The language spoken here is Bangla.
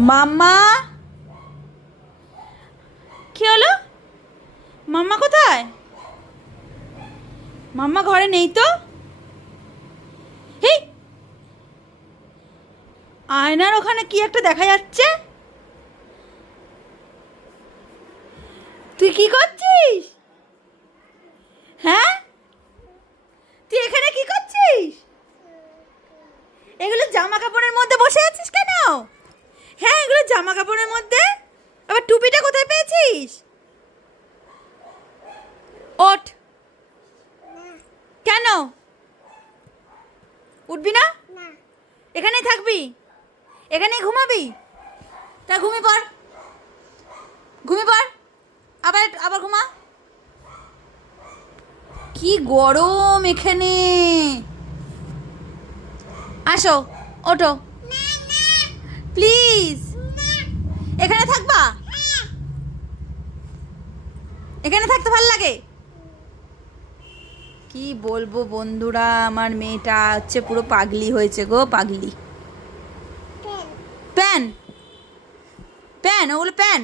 মাম্মা, কি হলো? মাম্মা কোথায়? মাম্মা ঘরে নেই তো। হেই, আয়নার ওখানে কি একটা দেখা যাচ্ছে। তুই কি করছিস? হ্যাঁ, তুই এখানে কি করছিস? এগুলো জামা কাপড়ের মধ্যে বসে আছিস কেন? হ্যাঁ, এগুলো জামা কাপড়ের মধ্যে। আবার টুপিটা কোথায় পেয়েছিস? ওঠ। কেন উঠবি না? এখানেই থাকবি? এখানেই ঘুমাবি? তা ঘুমিয়ে পড়, ঘুমিয়ে পড়। আবার আবার ঘুমা। কি গরম এখানে। আসো, ওঠো প্লিজ। এখানে থাকবা? এখানে থাকতে ভালো লাগে? কি বলবো বন্ধুরা, আমার মেয়েটা হচ্ছে পুরো পাগলি হয়েছে গো, পাগলি। প্যান, প্যান, ওগুলো প্যান।